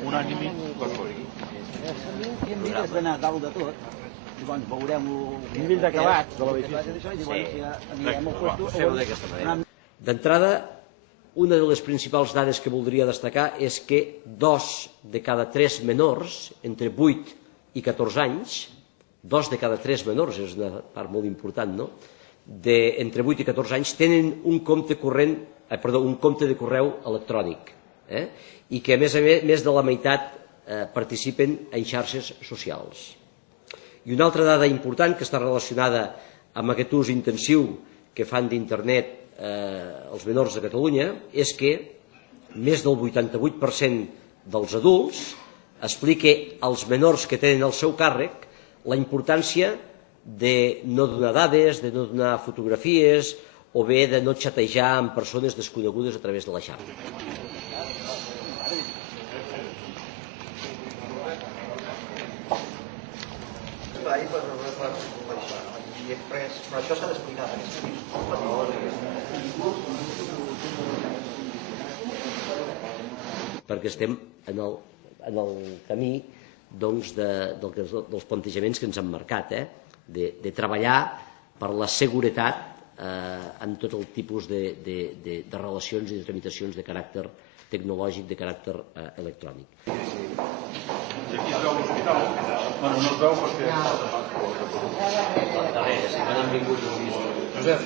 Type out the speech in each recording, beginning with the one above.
Unànime. Hem dit que has d'anar dalt de tot. Llavors veurem-ho... Nivell d'acabat de l'edifici. D'entrada, una de les principals dades que voldria destacar és que 2 de cada 3 menors, entre 8 i 14 anys, 2 de cada 3 menors, és una part molt important, no?, entre 8 i 14 anys, tenen un compte de correu electrònic, i que, a més, de la meitat participen en xarxes socials. I una altra dada important que està relacionada amb aquest ús intensiu que fan d'internet els menors de Catalunya és que més del 88% dels adults explica als menors que tenen al seu càrrec la importància de no donar dades, de no donar fotografies o bé de no xatejar amb persones desconegudes a través de la xarxa. Però això s'ha d'explicar. Perquè estem en el camí dels plantejaments que ens han marcat, de treballar per la seguretat en tot el tipus de relacions i de tramitacions de caràcter tecnològic, de caràcter electrònic. I aquí es veu l'hospital? Bueno, no es veu perquè... Darrere, sí que n'han vingut els vistos. Josep.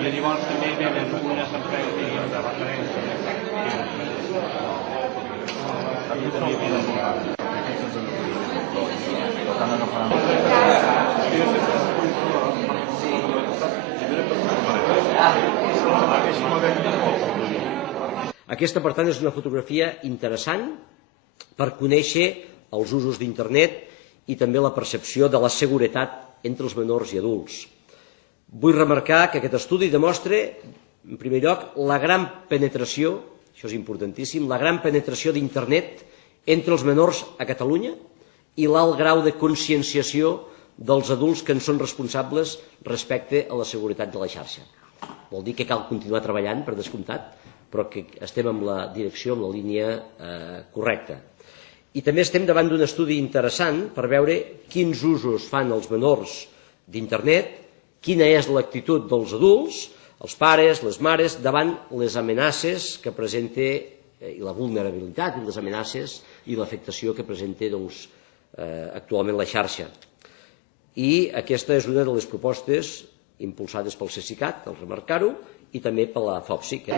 I llavors també venen unes empreses de referència. Aquí també venen molt. Aquesta, per tant, és una fotografia interessant per conèixer els usos d'internet i també la percepció de la seguretat entre els menors i adults. Vull remarcar que aquest estudi demostra, en primer lloc, la gran penetració, això és importantíssim, la gran penetració d'internet entre els menors a Catalunya i l'alt grau de conscienciació dels adults que en són responsables respecte a la seguretat de la xarxa. Vol dir que cal continuar treballant, per descomptat, però que estem en la direcció, en la línia correcta. I també estem davant d'un estudi interessant per veure quins usos fan els menors d'internet, quina és l'actitud dels adults, els pares, les mares, davant les amenaces que presenta i la vulnerabilitat i les amenaces i l'afectació que presenta actualment la xarxa. I aquesta és una de les propostes impulsades pel CSICAT, cal remarcar-ho, i també per la FOPSIC.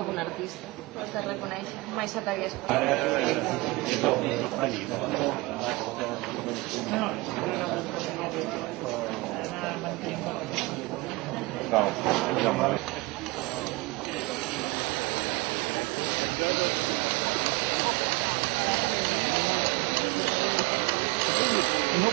Soc un artista, ho has de reconèixer. Mai se t'hagués No.